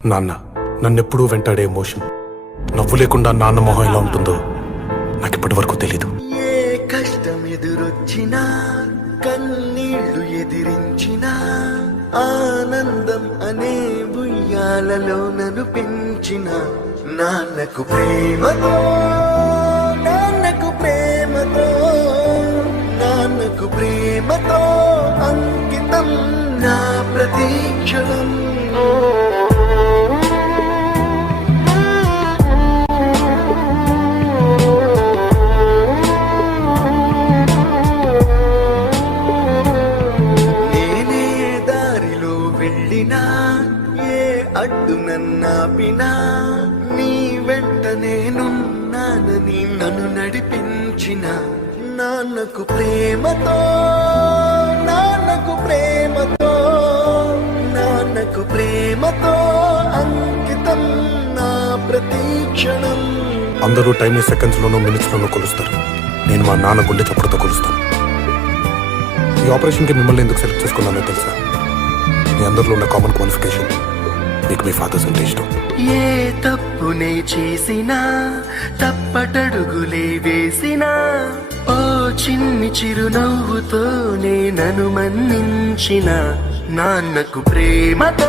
నాన్న నన్నెప్పుడూ వెంటాడే ఎమోషన్ నవ్వు లేకుండా నాన్న మొహం ఎలా ఉంటుందో నాకు ఇప్పటి వరకు తెలీదు. ఏ కష్టం ఎదురొచ్చినా కన్నీళ్లు ఎదిరించినా ఆనందం అనే బుయ్యాలలో నన్ను పెంచిన నాన్నకు ప్రేమతో నాన్నకు ప్రేమతో నాన్నకు ప్రేమతో అంకితం నా ప్రతీక్షణం. ఏ అడ్డు నన్నాపినా నీ వెంట నేనున్నానని నన్ను నడిపించిన నాన్నకు ప్రేమతో నాన్నకు ప్రేమతో నాన్నకు ప్రేమతో అంకితం నా ప్రతీక్షణం. అందరూ టైంని సెకండ్స్ లోనో మినిట్స్ లోనో కొలుస్తారు. నేను మా నాన్న గుండె చప్పుడుతో కొలుస్తాను. ఈ ఆపరేషన్కి మిమ్మల్ని ఎందుకు సెలెక్ట్ చేసుకున్నానో తెలుసా? మీ అందరిలో ఉన్న కామన్ క్వాలిఫికేషన్ మీకు మీ ఫాదర్స్ అంటే ఇష్టం. ఏ తప్పునే చేసినా తప్పటడుగులే వేసినా ఓ చిన్ని చిరునవ్వుతో నన్ను మన్నించిన నాన్నకు ప్రేమతో